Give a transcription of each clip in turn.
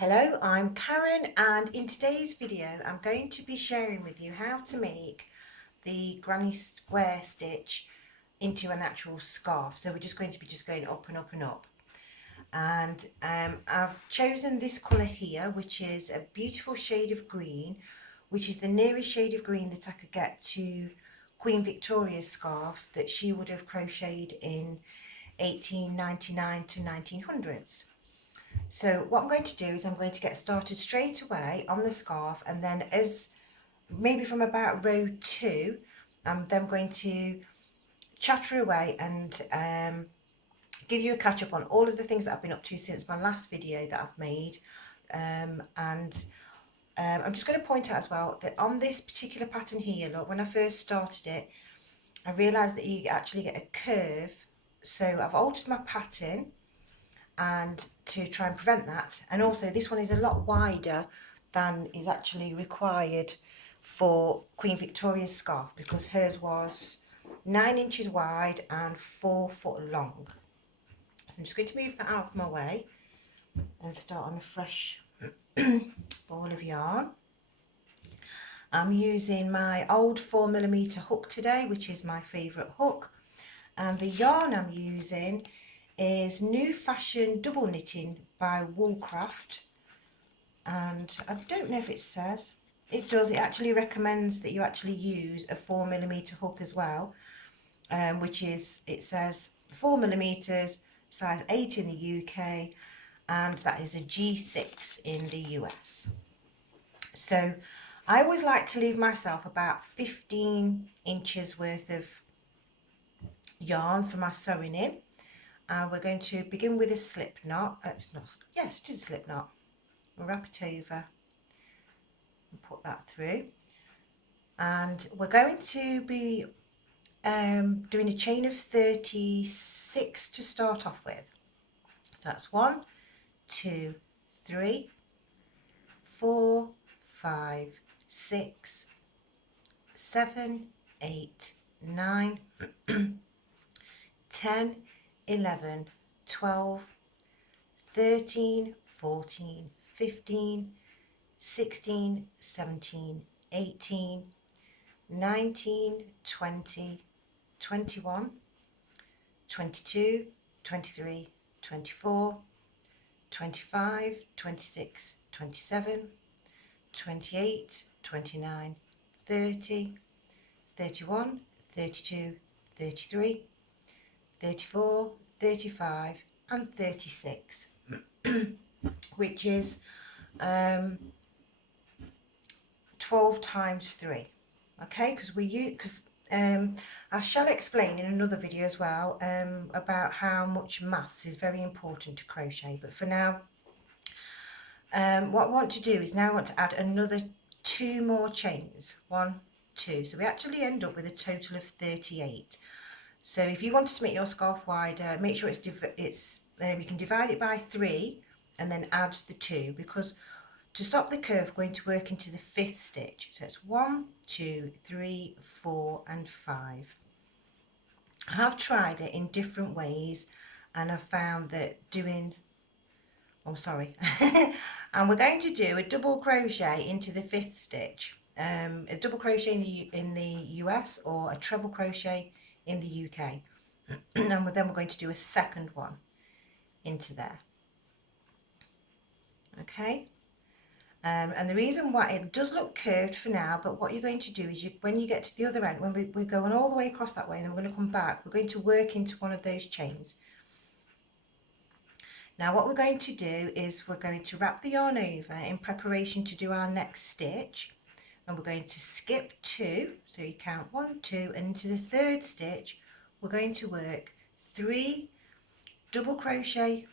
Hello, I'm Karen, and in today's video I'm going to be sharing with you how to make the granny square stitch into an actual scarf. So we're just going to be going up and up and up. And I've chosen this colour here, which is a beautiful shade of green, which is the nearest shade of green that I could get to Queen Victoria's scarf that she would have crocheted in 1899 to 1900s. So what I'm going to do is I'm going to get started straight away on the scarf, and then as maybe from about row 2, I'm then going to chatter away and give you a catch up on all of the things that I've been up to since my last video that I've made. I'm just going to point out as well that on this particular pattern here, look, when I first started it, I realised that you actually get a curve. So I've altered my pattern and to try and prevent that, and also this one is a lot wider than is actually required for Queen Victoria's scarf, because hers was 9 inches wide and 4 foot long. So I'm just going to move that out of my way and start on a fresh ball of yarn. I'm using my old 4mm hook today, which is my favourite hook, and the yarn I'm using is New Fashion Double Knitting by Woolcraft, and I don't know if it says, it does, it actually recommends that you actually use a 4mm hook as well, which is, it says 4mm, size 8 in the UK, and that is a G6 in the US. So I always like to leave myself about 15 inches worth of yarn for my sewing in. We're going to begin with a slip knot. Yes, it is a slip knot. We'll wrap it over and put that through. And we're going to be doing a chain of 36 to start off with. So that's 1, 2, 3, 4, 5, 6, 7, 8, 9, 10, 11, 12, 13, 14, 15, 16, 17, 18, 19, 20, 21, 22, 23, 24, 25, 26, 27, 28, 29, 30, 31, 32, 33, 34, 35 and 36, which is 12 times 3. Okay, because I shall explain in another video as well about how much maths is very important to crochet, but for now what I want to do is now I want to add another 2 more chains. 1, 2, so we actually end up with a total of 38. So if you wanted to make your scarf wider, make sure you can divide it by 3 and then add the 2, because to stop the curve we're going to work into the 5th stitch. So it's 1, 2, 3, 4 and 5. I have tried it in different ways and I've found that doing, and we're going to do a double crochet into the 5th stitch, a double crochet in the US or a treble crochet in the UK, and then we're going to do a second one into there. Okay, and the reason why it does look curved for now, but what you're going to do is when you get to the other end, when we're going all the way across that way, and then we're going to come back, we're going to work into one of those chains. Now what we're going to do is we're going to wrap the yarn over in preparation to do our next stitch, and we're going to skip 2, so you count 1, 2, and into the 3rd stitch we're going to work 3 double crochet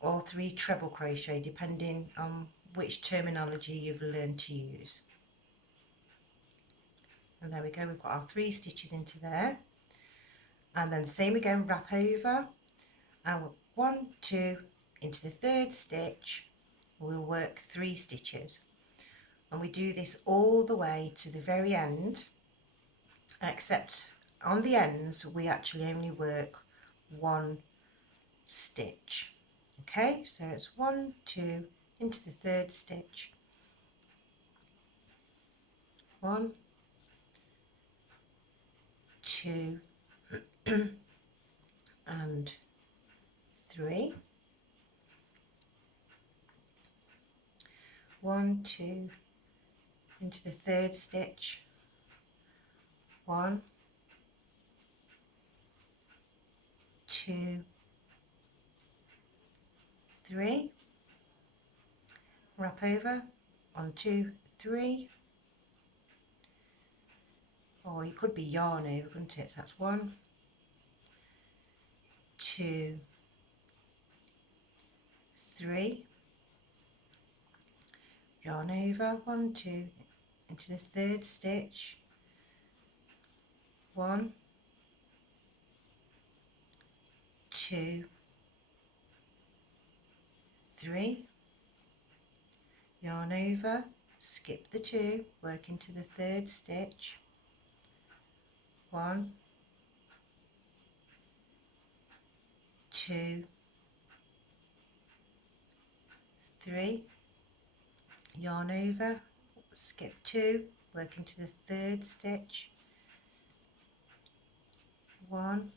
or 3 treble crochet, depending on which terminology you've learned to use. And there we go, we've got our 3 stitches into there, and then the same again, wrap over, and 1, 2, into the 3rd stitch we'll work 3 stitches, and we do this all the way to the very end, except on the ends we actually only work 1 stitch. Okay, so it's 1, 2, into the third stitch, 1, 2 and 3, 1, 2 into the third stitch, 1, 2, 3, wrap over, 1, 2, 3, or you could be yarn over, couldn't it? So that's 1, 2, 3, yarn over, 1, 2 into the third stitch, 1, 2, 3, yarn over, skip the 2, work into the third stitch, 1, 2, 3, yarn over, skip 2, work into the third stitch, 1,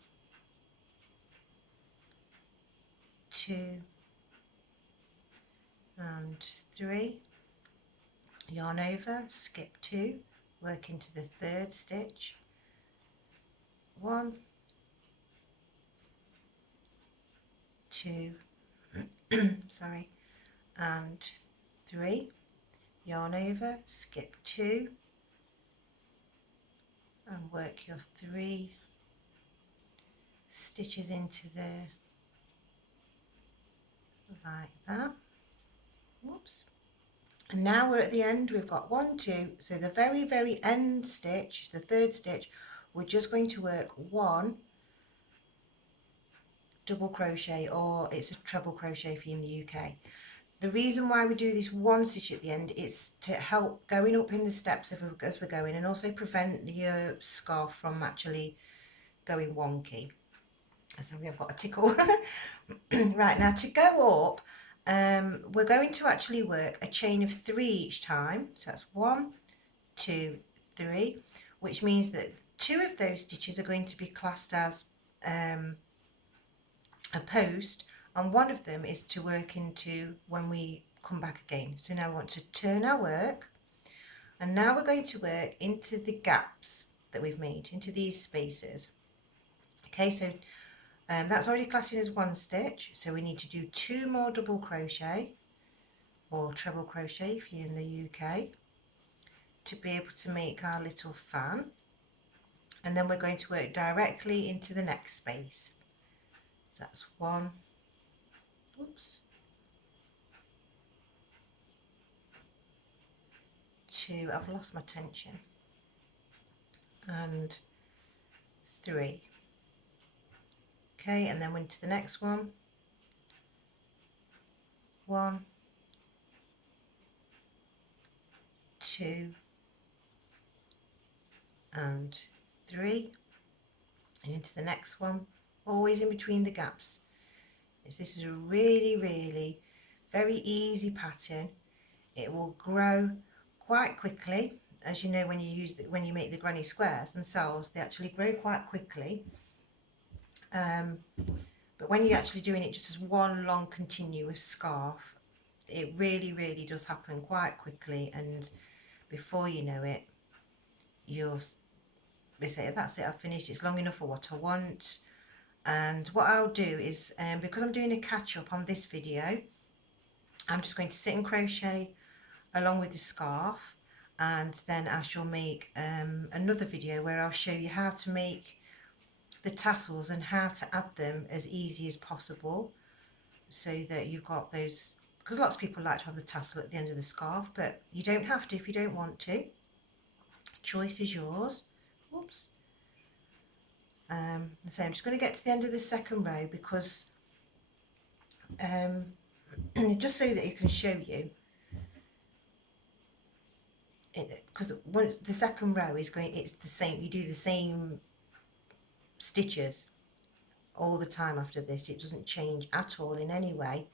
2 and 3, yarn over, skip 2, work into the third stitch, 1, 2 sorry, and 3, yarn over, skip 2 and work your 3 stitches into the, like that. Whoops. And now we're at the end. We've got 1, 2, so the very end stitch, the third stitch, we're just going to work 1 double crochet, or it's a treble crochet if you're in the UK. The reason why we do this 1 stitch at the end is to help going up in the steps as we're going, and also prevent your scarf from actually going wonky. So I've got a tickle. Right, now to go up, we're going to actually work a chain of 3 each time. So that's 1, 2, 3, which means that 2 of those stitches are going to be classed as a post, and 1 of them is to work into when we come back again. So now we want to turn our work, and now we're going to work into the gaps that we've made, into these spaces. Okay, so that's already classing as 1 stitch, so we need to do 2 more double crochet or treble crochet if you're in the UK to be able to make our little fan, and then we're going to work directly into the next space. So that's 1, oops, 2, I've lost my tension, and 3. Okay, and then into the next one, 1, 2 and 3, and into the next one, always in between the gaps. This is a really very easy pattern. It will grow quite quickly, as you know, when you make the granny squares themselves, they actually grow quite quickly. But when you're actually doing it just as one long continuous scarf, it really does happen quite quickly, and before you know it, you'll say, that's it, I've finished, it's long enough for what I want. And what I'll do is, because I'm doing a catch up on this video, I'm just going to sit and crochet along with the scarf, and then I shall make another video where I'll show you how to make the tassels and how to add them as easy as possible, so that you've got those, because lots of people like to have the tassel at the end of the scarf, but you don't have to if you don't want to. Choice is yours. Oops. So I'm just going to get to the end of the second row, because just so that you can show you, because the second row is going, it's the same, you do the same stitches all the time after this, it doesn't change at all in any way.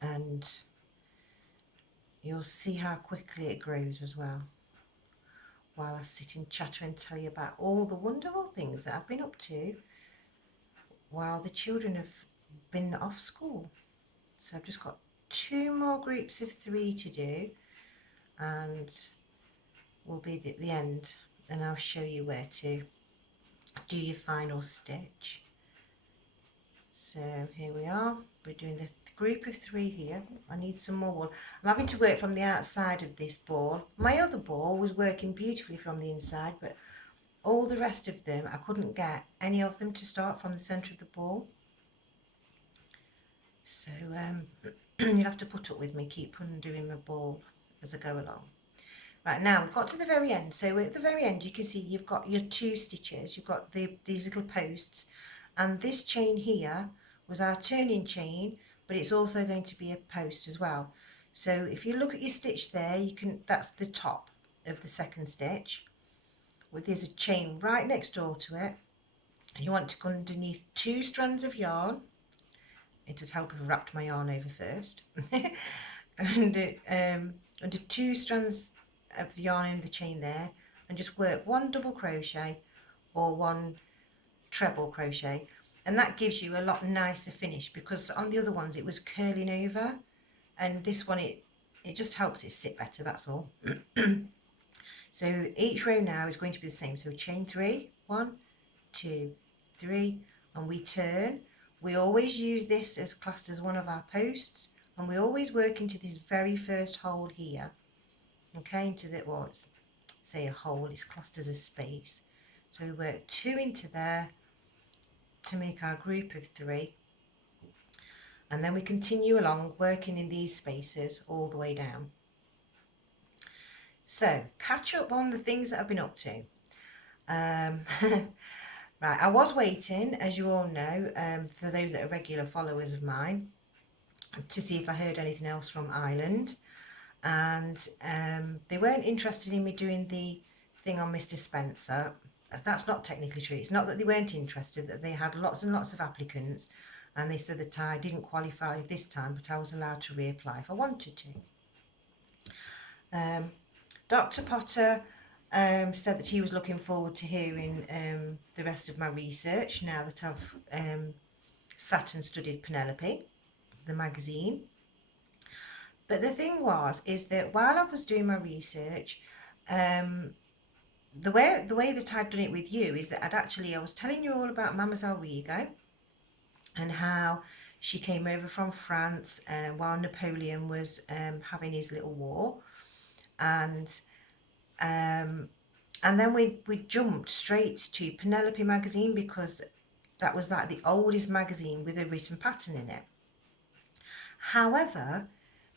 and you'll see how quickly it grows as well, while I sit and chatter and tell you about all the wonderful things that I've been up to while the children have been off school. So I've just got 2 more groups of 3 to do, and we'll be at the end, and I'll show you where to do your final stitch. So here we are, we're doing the group of 3 here. I need some more wool. I'm having to work from the outside of this ball. My other ball was working beautifully from the inside, but all the rest of them, I couldn't get any of them to start from the centre of the ball. So you'll have to put up with me, keep undoing my ball as I go along. Right, now we've got to the very end. So at the very end you can see you've got your 2 stitches, you've got these little posts, and this chain here was our turning chain, but it's also going to be a post as well. So if you look at your stitch there, you can, that's the top of the second stitch. Well, there's a chain right next door to it, and you want to go underneath 2 strands of yarn. It'd help if I wrapped my yarn over first. And under 2 strands of yarn in the chain there, and just work 1 double crochet or 1 treble crochet, and that gives you a lot nicer finish, because on the other ones it was curling over, and this one it just helps it sit better, that's all. So each row now is going to be the same. So chain 3, 1, 2, 3, and we turn. We always use this as classed as one of our posts, and we always work into this very first hole here. Okay, into the, well, say a hole is classed as a space. So we work 2 into there to make our group of 3, and then we continue along working in these spaces all the way down. So catch up on the things that I've been up to. Right, I was waiting, as you all know, for those that are regular followers of mine, to see if I heard anything else from Ireland, and they weren't interested in me doing the thing on Mr. Spencer. That's not technically true. It's not that they weren't interested, that they had lots and lots of applicants, and they said that I didn't qualify this time, but I was allowed to reapply if I wanted to. Dr. Potter said that he was looking forward to hearing the rest of my research now that I've sat and studied Penelope, the magazine. But the thing is that while I was doing my research, the way that I'd done it with you is that I was telling you all about Mademoiselle Rigo and how she came over from France while Napoleon was having his little war, and then we jumped straight to Penelope magazine, because that was like the oldest magazine with a written pattern in it. However,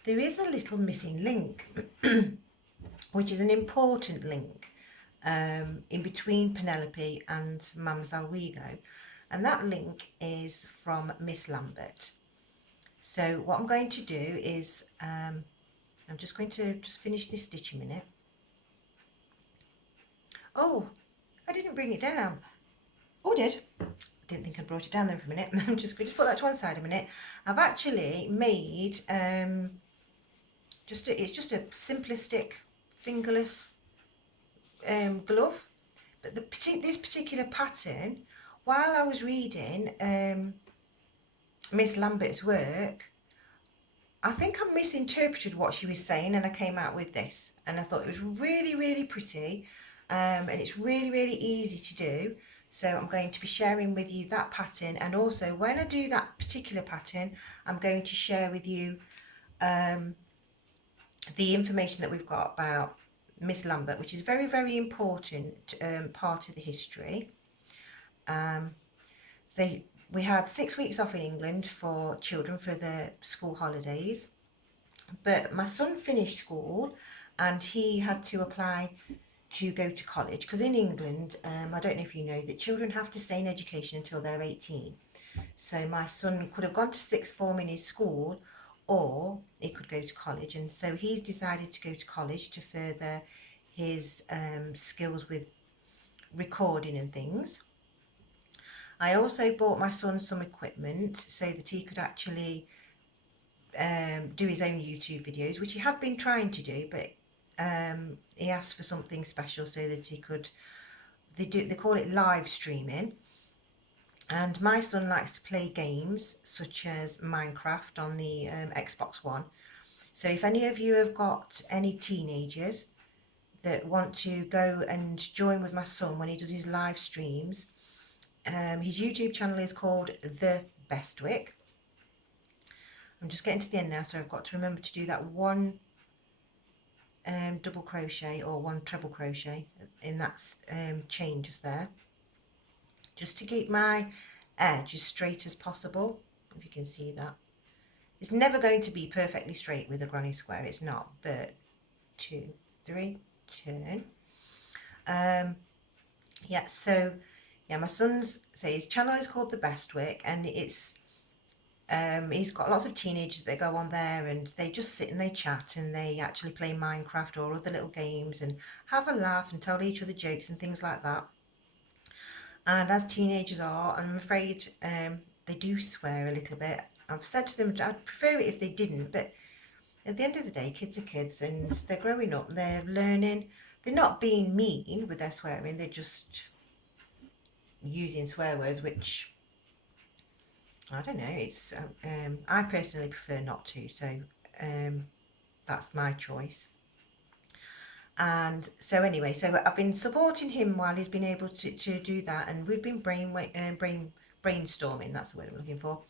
there is a little missing link, which is an important link in between Penelope and Mademoiselle Rigo, and that link is from Miss Lambert. So what I'm going to do is I'm just going to finish this stitch a minute. Oh, I didn't bring it down. Oh, I did. Didn't think I brought it down there for a minute. I'm just going to put that to one side a minute. I've actually made it's just a simplistic fingerless glove, but this particular pattern, while I was reading Miss Lambert's work, I think I misinterpreted what she was saying, and I came out with this, and I thought it was really, really pretty, and it's really, really easy to do. So I'm going to be sharing with you that pattern, and also when I do that particular pattern, I'm going to share with you the information that we've got about Miss Lambert, which is very, very important part of the history. So we had 6 weeks off in England for children for the school holidays, but my son finished school and he had to apply to go to college, because in England, I don't know if you know, that children have to stay in education until they're 18. So my son could have gone to sixth form in his school, or he could go to college, and so he's decided to go to college to further his skills with recording and things. I also bought my son some equipment so that he could actually do his own YouTube videos, which he had been trying to do, but he asked for something special so that he could, they call it live streaming. And my son likes to play games such as Minecraft on the Xbox One. So if any of you have got any teenagers that want to go and join with my son when he does his live streams, his YouTube channel is called The Bestwick. I'm just getting to the end now, so I've got to remember to do that one double crochet or one treble crochet in that chain just there, just to keep my edge as straight as possible. If you can see that, it's never going to be perfectly straight with a granny square, it's not, but 2, 3, turn. Yeah, so yeah, my son's, so his channel is called The Bestwick, and it's he's got lots of teenagers that go on there and they just sit and they chat and they actually play Minecraft or other little games and have a laugh and tell each other jokes and things like that. And as teenagers are, I'm afraid they do swear a little bit. I've said to them I'd prefer it if they didn't, but at the end of the day, kids are kids and they're growing up, they're learning. They're not being mean with their swearing, they're just using swear words, which I don't know, it's I personally prefer not to, so that's my choice. And so anyway, so I've been supporting him while he's been able to do that, and we've been brainstorming, that's the word I'm looking for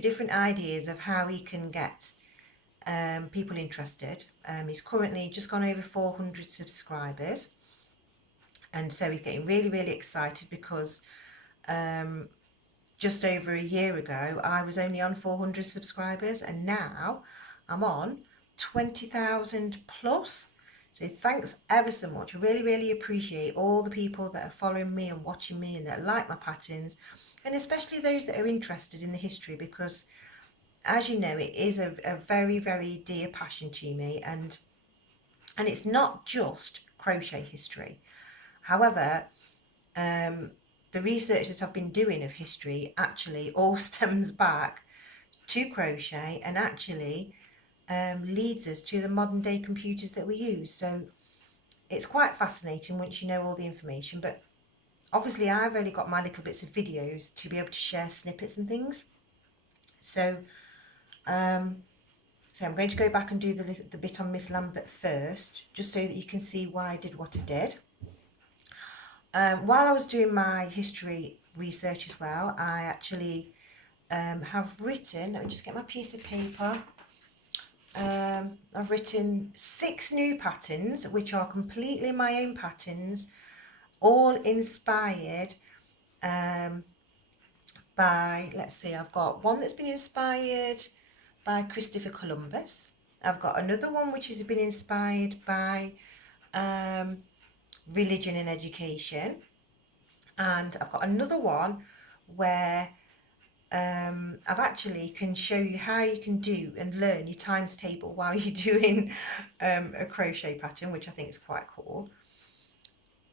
different ideas of how he can get people interested. He's currently just gone over 400 subscribers, and so he's getting really, really excited because just over a year ago I was only on 400 subscribers and now I'm on 20,000 plus. So thanks ever so much. I really, really appreciate all the people that are following me and watching me and that like my patterns, and especially those that are interested in the history, because as you know, it is a very, very dear passion to me, and it's not just crochet history. However, the research that I've been doing of history actually all stems back to crochet and actually leads us to the modern day computers that we use. So it's quite fascinating once you know all the information, but obviously I've only got my little bits of videos to be able to share snippets and things. So so I'm going to go back and do the bit on Miss Lambert first, just so that you can see why I did what I did. While I was doing my history research as well, I actually have written, let me just get my piece of paper, I've written 6 new patterns, which are completely my own patterns, all inspired by, let's see, I've got one that's been inspired by Christopher Columbus. I've got another one which has been inspired by religion and education. And I've got another one where I've actually can show you how you can do and learn your times table while you're doing a crochet pattern, which I think is quite cool.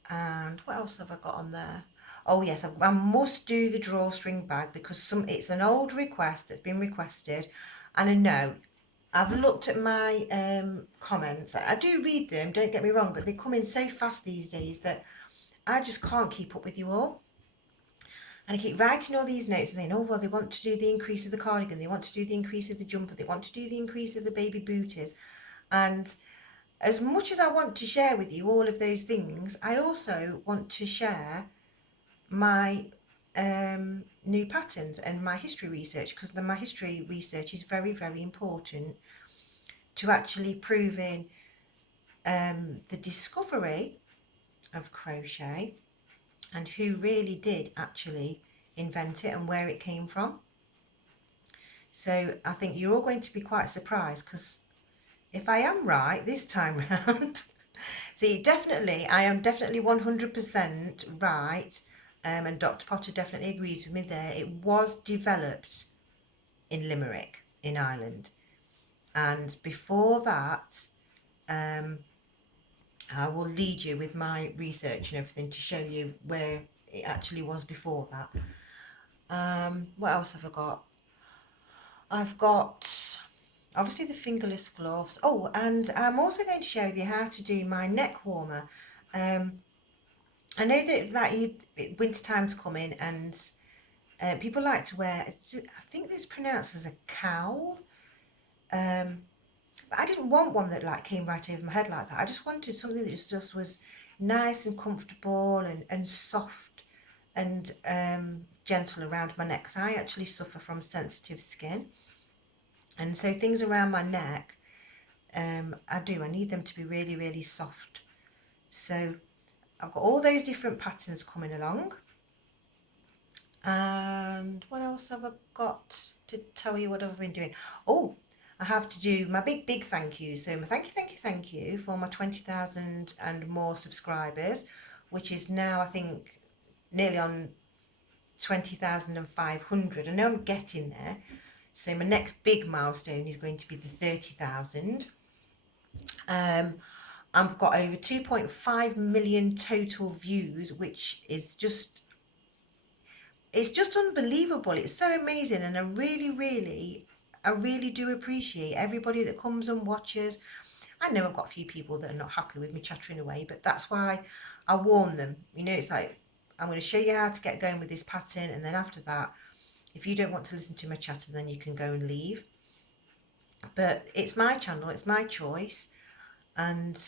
And what else have I got on there? Oh yes, I must do the drawstring bag because it's an old request that's been requested, and I know I've looked at my comments. I do read them, don't get me wrong, but they come in so fast these days that I just can't keep up with you all. And I keep writing all these notes and saying, oh, well, they want to do the increase of the cardigan, they want to do the increase of the jumper, they want to do the increase of the baby booties. And as much as I want to share with you all of those things, I also want to share my new patterns and my history research, because my history research is very, very important to actually proving the discovery of crochet and who really did actually invent it and where it came from. So I think you're all going to be quite surprised, because if I am right this time round, see, definitely, I am definitely 100% right, and Dr. Potter definitely agrees with me there. It was developed in Limerick, in Ireland. And before that, I will lead you with my research and everything to show you where it actually was before that. What else have I got? I've got obviously the fingerless gloves. Oh, and I'm also going to show you how to do my neck warmer. I know that winter time's coming, and people like to wear, I think this pronounced as a cowl. But I didn't want one that like came right over my head like that. I just wanted something that just was nice and comfortable and soft and gentle around my neck, because I actually suffer from sensitive skin. And so things around my neck, I need them to be really, really soft. So I've got all those different patterns coming along. And what else have I got to tell you what I've been doing? Oh, I have to do my big thank you. So my thank you for my 20,000 and more subscribers, which is now I think nearly on 20,500. I know I'm getting there. So my next big milestone is going to be the 30,000. I've got over 2.5 million total views, which is just, it's just unbelievable. It's so amazing, and I really do appreciate everybody that comes and watches. I know I've got a few people that are not happy with me chattering away, but that's why I warn them. You know, it's like, I'm going to show you how to get going with this pattern, and then after that, if you don't want to listen to my chatter, then you can go and leave. But it's my channel, it's my choice, and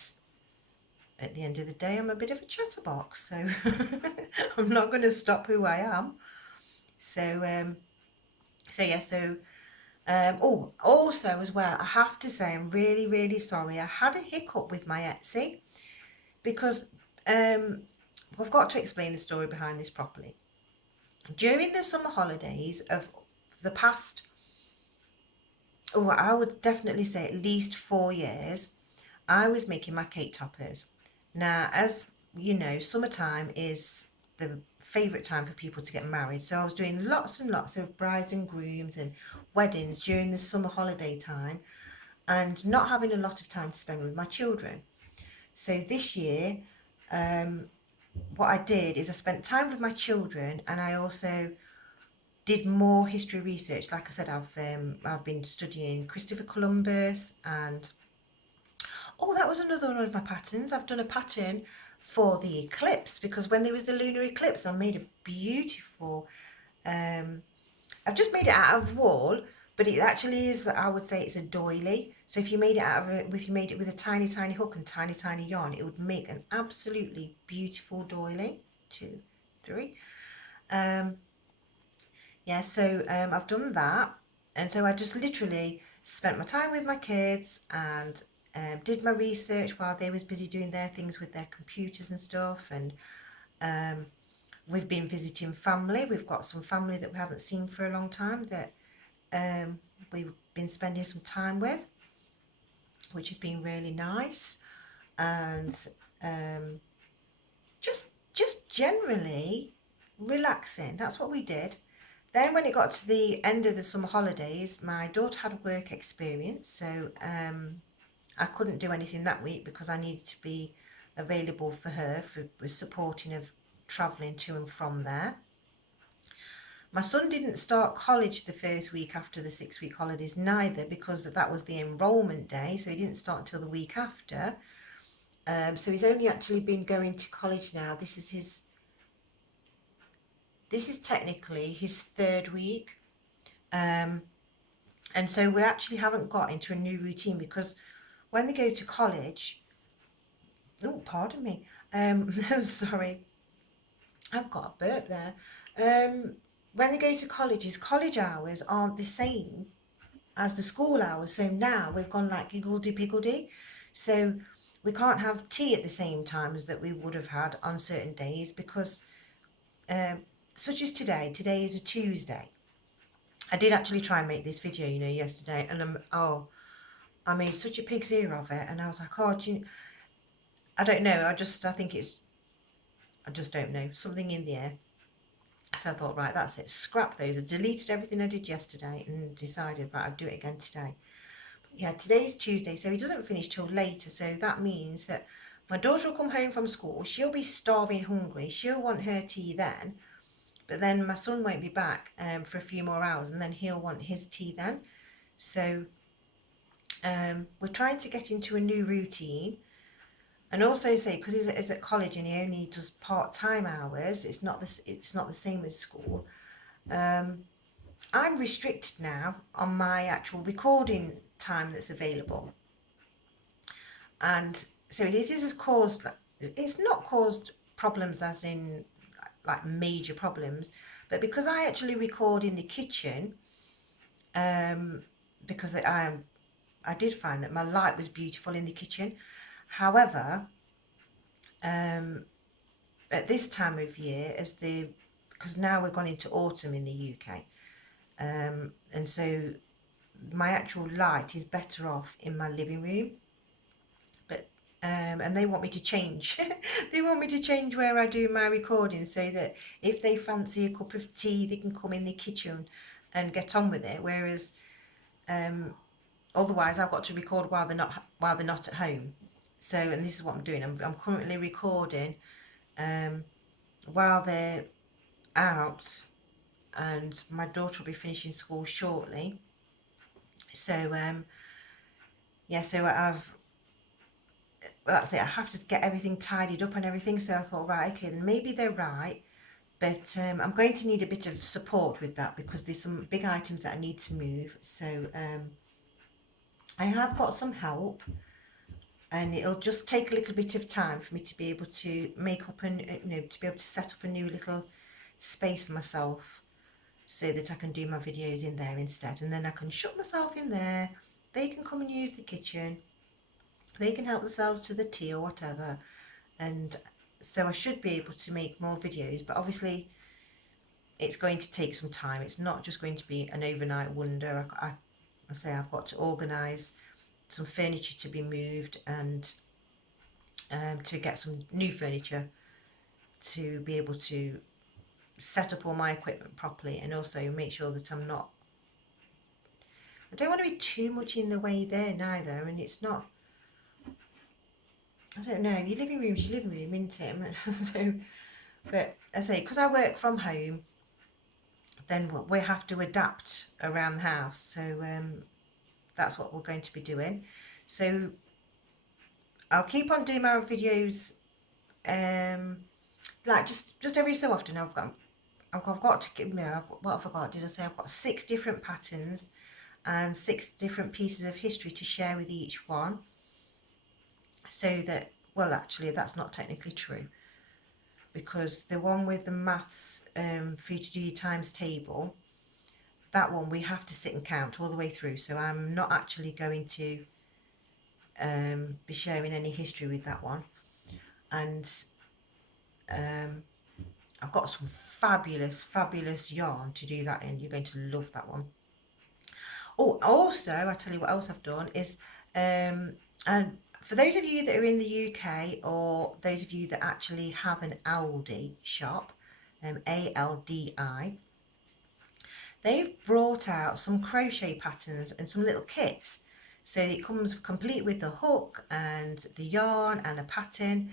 at the end of the day, I'm a bit of a chatterbox, so I'm not going to stop who I am. So, oh, also as well, I have to say I'm really, really sorry. I had a hiccup with my Etsy because I've got to explain the story behind this properly. During the summer holidays of the past, oh, I would definitely say at least 4 years, I was making my cake toppers. Now, as you know, summertime is the favourite time for people to get married. So I was doing lots and lots of brides and grooms and weddings during the summer holiday time, and not having a lot of time to spend with my children. So this year, what I did is I spent time with my children, and I also did more history research. Like I said, I've been studying Christopher Columbus, and oh, that was another one of my patterns. I've done a pattern for the eclipse, because when there was the lunar eclipse, I made a beautiful, I've just made it out of wool, but it actually is, I would say it's a doily. So if you made it out of it, if you made it with a tiny, tiny hook and tiny, tiny yarn, it would make an absolutely beautiful doily. 2, 3. Yeah, so I've done that. And so I just literally spent my time with my kids and did my research while they was busy doing their things with their computers and stuff. And we've been visiting family. We've got some family that we haven't seen for a long time that we've been spending some time with, which has been really nice. And just generally relaxing. That's what we did. Then when it got to the end of the summer holidays, my daughter had work experience, so I couldn't do anything that week because I needed to be available for her for supporting of travelling to and from there. My son didn't start college the first week after the 6-week holidays neither, because that was the enrolment day, so he didn't start until the week after. So he's only actually been going to college now. This is technically his 3rd week. And so we actually haven't got into a new routine, because when they go to college, oh, pardon me, sorry, I've got a burp there. When they go to colleges, college hours aren't the same as the school hours. So now we've gone like higgledy-piggledy. So we can't have tea at the same time as that we would have had on certain days, because such as today. Today is a Tuesday. I did actually try and make this video, you know, yesterday, and I made such a pig's ear of it, and I was like, oh, I don't know, I think I just don't know, something in the air. So I thought, right, that's it, scrap those. I deleted everything I did yesterday and decided, right, I'd do it again today. But yeah, today's Tuesday, so he doesn't finish till later, so that means that my daughter will come home from school, she'll be starving hungry, she'll want her tea then, but then my son won't be back for a few more hours, and then he'll want his tea then. So we're trying to get into a new routine, and also say because he's at college and he only does part-time hours. It's not the same as school. I'm restricted now on my actual recording time that's available, and so this has caused. It's not caused problems as in like major problems, but because I actually record in the kitchen, because I did find that my light was beautiful in the kitchen. However, at this time of year, because now we're gone into autumn in the UK, and so my actual light is better off in my living room. But and they want me to change. They want me to change where I do my recording so that if they fancy a cup of tea, they can come in the kitchen and get on with it. Whereas otherwise, I've got to record while they're not at home. So, and this is what I'm doing. I'm currently recording while they're out, and my daughter will be finishing school shortly. So yeah, so that's it. I have to get everything tidied up and everything. So I thought, right, okay, then maybe they're right. But I'm going to need a bit of support with that because there's some big items that I need to move. So I have got some help, and it'll just take a little bit of time for me to be able to make up and to be able to set up a new little space for myself so that I can do my videos in there instead, and then I can shut myself in there. They can come and use the kitchen, they can help themselves to the tea or whatever, and so I should be able to make more videos. But obviously it's going to take some time. It's not just going to be an overnight wonder. I say I've got to organise some furniture to be moved, and to get some new furniture to be able to set up all my equipment properly, and also make sure that I don't want to be too much in the way there neither. I mean, it's not, I don't know, your living room's your living room, isn't it? So, but I say, because I work from home, then we have to adapt around the house. So that's what we're going to be doing. So I'll keep on doing my videos, like just every so often. I've got to give me, what have I got? Did I say I've got 6 different patterns and 6 different pieces of history to share with each one, so that, well, actually that's not technically true, because the one with the maths, for you to do your times table, that one we have to sit and count all the way through, so I'm not actually going to be sharing any history with that one. And I've got some fabulous yarn to do that in. You're going to love that one. Oh, also, I tell you what else I've done is, and for those of you that are in the UK, or those of you that actually have an Aldi shop, ALDI, they've brought out some crochet patterns and some little kits. So it comes complete with the hook and the yarn and a pattern.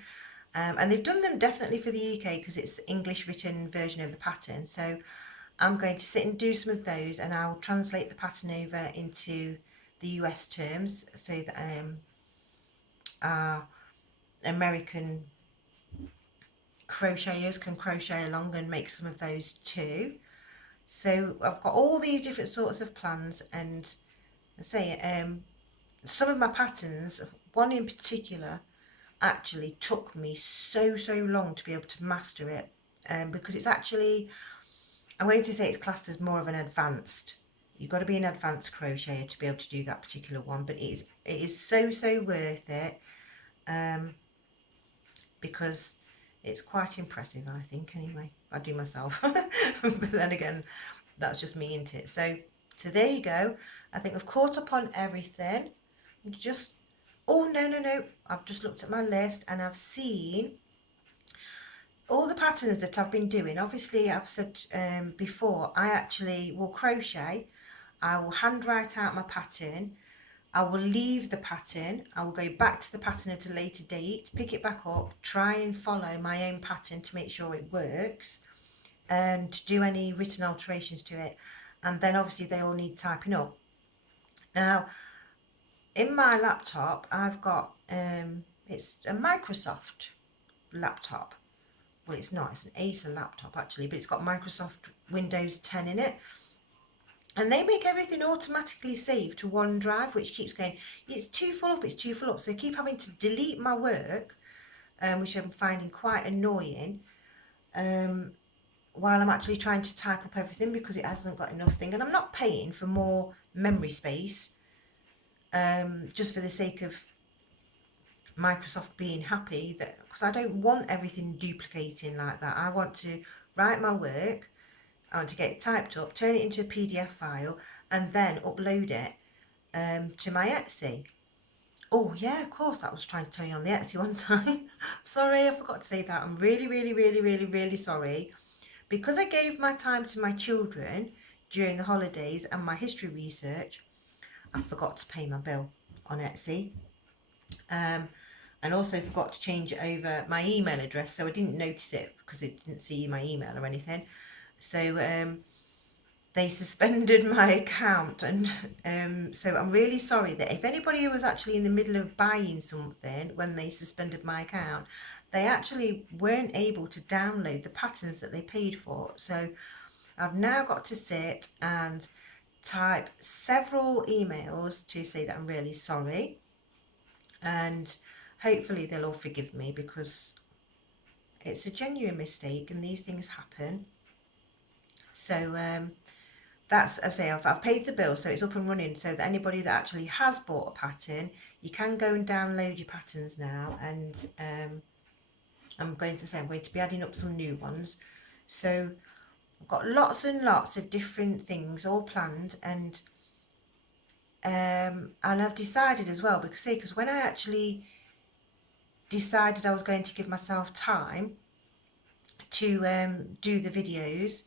And they've done them definitely for the UK because it's the English written version of the pattern. So I'm going to sit and do some of those, and I'll translate the pattern over into the US terms so that our American crocheters can crochet along and make some of those too. So I've got all these different sorts of plans, and I say some of my patterns, one in particular, actually took me so long to be able to master it, because it's actually, I'm going to say it's classed as more of an advanced. You've got to be an advanced crocheter to be able to do that particular one, but it is so worth it, because it's quite impressive, I think, anyway. I do myself. But then again, that's just me, isn't it? So there you go. I think we've caught up on everything. Just, oh, no. I've just looked at my list and I've seen all the patterns that I've been doing. Obviously, I've said before, I actually will crochet. I will hand write out my pattern. I will leave the pattern. I will go back to the pattern at a later date, pick it back up, try and follow my own pattern to make sure it works, and do any written alterations to it. And then obviously they all need typing up. Now, in my laptop I've got, it's a Microsoft laptop. Well, it's not, it's an Acer laptop actually, but it's got Microsoft Windows 10 in it. And they make everything automatically save to OneDrive, which keeps going, it's too full up, it's too full up. So I keep having to delete my work, which I'm finding quite annoying, while I'm actually trying to type up everything because it hasn't got enough thing. And I'm not paying for more memory space, just for the sake of Microsoft being happy, that because I don't want everything duplicating like that. I want to write my work, I want to get it typed up, turn it into a PDF file, and then upload it to my Etsy. Oh yeah, of course, that was trying to tell you on the Etsy one time. Sorry, I forgot to say that. I'm really, really, really, really, really sorry. Because I gave my time to my children during the holidays and my history research, I forgot to pay my bill on Etsy. And also forgot to change it over my email address, so I didn't notice it because it didn't see my email or anything. So they suspended my account, and so I'm really sorry that if anybody was actually in the middle of buying something when they suspended my account, they actually weren't able to download the patterns that they paid for. So I've now got to sit and type several emails to say that I'm really sorry, and hopefully they'll all forgive me because it's a genuine mistake and these things happen. So that's, I say, I've paid the bill, so it's up and running, so that anybody that actually has bought a pattern, you can go and download your patterns now. And I'm going to be adding up some new ones. So I've got lots and lots of different things all planned, and I've decided as well, because when I actually decided I was going to give myself time to do the videos,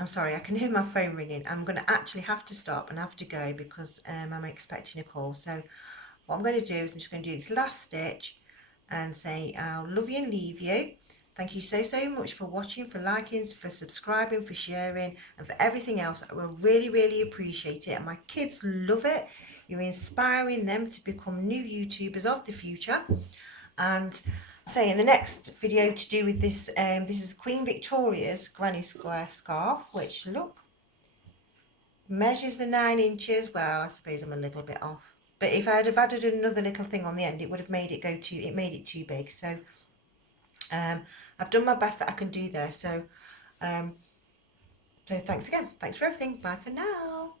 I'm sorry, I can hear my phone ringing. I'm going to actually have to stop and have to go because I'm expecting a call. So what I'm going to do is I'm just going to do this last stitch and say I'll love you and leave you. Thank you so, so much for watching, for liking, for subscribing, for sharing, and for everything else. I will really, really appreciate it. And my kids love it. You're inspiring them to become new YouTubers of the future. And say in the next video to do with this, this is Queen Victoria's granny square scarf, which look, measures the 9 inches. Well, I suppose I'm a little bit off, but if I'd have added another little thing on the end, it would have made it go too, it made it too big. So I've done my best that I can do there. So so thanks again, thanks for everything, bye for now.